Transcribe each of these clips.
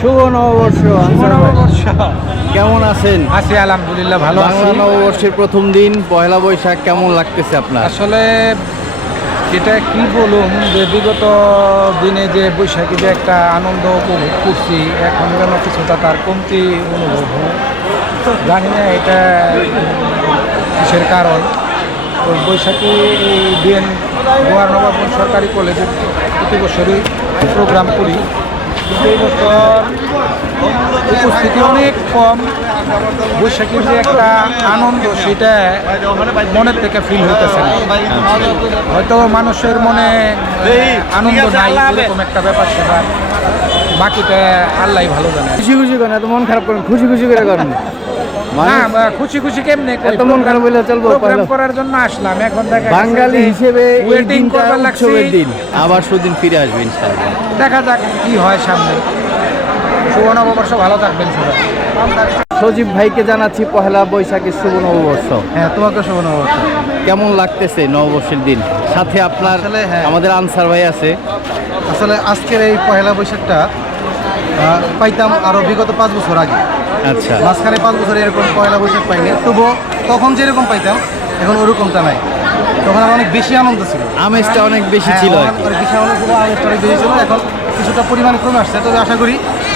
শুভ নববর্ষ ভাই। কেমন আছেন? আছি আলহামদুলিল্লাহ ভালো বাংলা নববর্ষের প্রথম দিন পয়লা বৈশাখ কেমন লাগতেছে আপনার? আসলে এটা কি বলুন যে বিগত দিনে যে বৈশাখী যে একটা আনন্দ উপভোগ করছি এখন যেন কিছুটা তার কমতি অনুভব হয়। জানি না এটা কিসের কারণ। তো বৈশাখী দিন গোয়ার নবাবগঞ্জ সরকারি কলেজে প্রতি বছরই প্রোগ্রাম করি। এই বছর উপস্থিতি অনেক কম। বৈশাখীর যে একটা আনন্দ, সেটা মনের থেকে ফিল হইতেছে হয়তো মানুষের মনে আনন্দ নাই, এরকম একটা ব্যাপার সেবার। বাকিটা আল্লাহ ভালো জানে। খুশি খুশি করেন এত মন খারাপ করেন খুশি খুশি করে করেন। মানে খুশি খুশি কেমনে? এত মন খারাপ হইলে চলবো প্রোগ্রাম করার জন্য আসলাম এখন দেখা বাঙালি হিসেবে waiting দিনটা করবার দিন। আবার সুদিন ফিরে আসবে ইনশাআল্লাহ। দেখা যাক কি হয় সামনে। শুভ নববর্ষ ভালো থাকবেন সবাই। সজীব ভাইকে জানাচ্ছি পহেলা বৈশাখের শুভ নববর্ষ। হ্যাঁ তোমাকে শুভ নববর্ষ। কেমন লাগতেছে নববর্ষের দিন? সাথে আপনার আসলে হ্যাঁ। আমাদের আনসার ভাই আছে। আসলে আজকের এই পহেলা বৈশাখটা পাইতাম আরও বিগত পাঁচ বছর আগে। আচ্ছা। মাঝখানে পাঁচ বছর এরকম পয়লা বৈশাখ পাইনি। তবুও তখন যেরকম পাইতাম এখন ওরকমটা নাই। তখন আমার অনেক বেশি আনন্দ ছিল। আমেজটা অনেক বেশি ছিল হ্যাঁ। অনেক বেশি আনন্দ ছিল আমেজটা অনেক বেশি ছিল। এখন কিছুটা পরিমাণ কমে আসছে। তবে আশা করি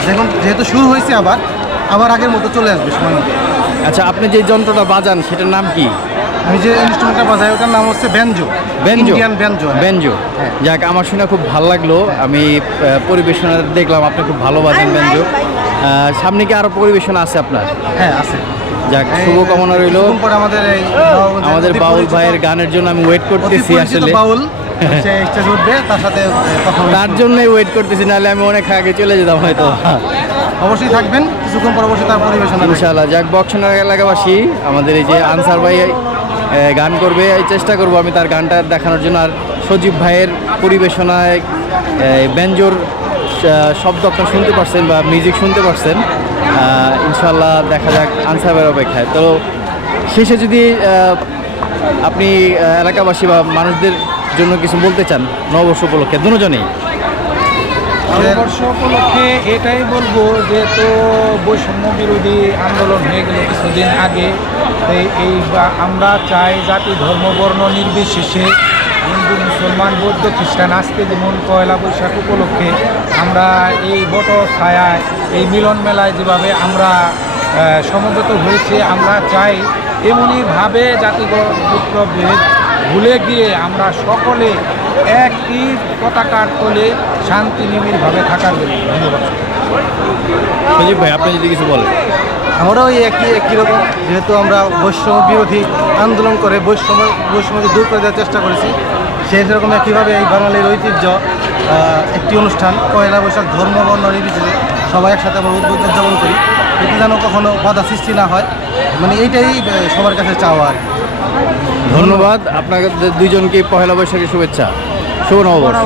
যখন যেহেতু শুরু হয়েছে আবার আবার আগের মতো চলে আসবে সময় আচ্ছা আপনি যে যন্ত্রটা বাজান সেটার নাম কি? আমি যে ইনস্ট্রুমেন্টটা বাজাই ওটার নাম হচ্ছে ব্যানজো বেঞ্জো ইন্ডিয়ান ব্যানজো হ্যাঁ। বেঞ্জো যাক আমার শুনে খুব ভালো লাগল। আমি পরিবেশনা দেখলাম আপনি খুব ভালো বাজেন আহ, সামনে কি আরও পরিবেশনা আছে আপনার? হ্যাঁ আছে। যাক শুভকামনা রইল। আমাদের আমাদের বাউল ভাইয়ের গানের জন্য আমি ওয়েট করতেছি আসলে। বাউল সে স্টেজ উঠবে তার সাথে। তার জন্যই ওয়েট করতেছি নাহলে আমি অনেক আগে চলে যেতাম হয়তো। অবশ্যই থাকবেন কিছুক্ষণ পর অবশ্যই তার পরিবেশনা। ইনশাআল্লাহ। যাক বক্সনার এলাকাবাসী আমাদের এই যে আনসার ভাই গান করবে। এই চেষ্টা করব আমি তার গানটা দেখানোর জন্য। আর সজীব ভাইয়ের পরিবেশনায় ব্যঞ্জোর শব্দ আপনার শুনতে পারছেন বা মিউজিক শুনতে পারছেন। ইনশাল্লাহ দেখা যাক আনসার ভাইয়ের অপেক্ষায়। তো শেষে যদি আপনি এলাকাবাসী বা মানুষদের জন্য কিছু বলতে চান নববর্ষ উপলক্ষে, দুজনেই। নববর্ষ উপলক্ষে এটাই বলব যে তো বৈষম্য বিরোধী আন্দোলন হয়ে গেল কিছুদিন আগে। এই আমরা চাই জাতি, ধর্ম, বর্ণ নির্বিশেষে হিন্দু, মুসলমান, বৌদ্ধ, খ্রিস্টান আজকে যেমন পয়লা বৈশাখ উপলক্ষে আমরা এই বট ছায়ায়, এই মিলন মেলায় যেভাবে আমরা সমবেত হয়েছে, আমরা চাই এমনইভাবে জাতিগত ভেদ ভুলে গিয়ে আমরা সকলে একই পতাকার তলে শান্তি নিবিড়ভাবে থাকার জন্য ধন্যবাদ। সজীব ভাই আপনি যদি কিছু বলেন। আমরাও এই একই একই রকম। যেহেতু আমরা বৈষম্য বিরোধী আন্দোলন করে বৈষম্য বৈষম্যকে দূর করে দেওয়ার চেষ্টা করেছি সেই সেরকম একইভাবে এই বাঙালির ঐতিহ্য একটি অনুষ্ঠান পয়লা বৈশাখ ধর্ম বর্ণ নির্বিশেষে সবাই একসাথে আমরা উদ্যোগ উদযাপন করি। এতে যেন কখনো বাধা সৃষ্টি না হয়। মানে এইটাই সবার কাছে চাওয়া আর কি। ধন্যবাদ। আপনাদের দুইজনকে পহেলা বৈশাখের শুভেচ্ছা। শুভ নববর্ষ।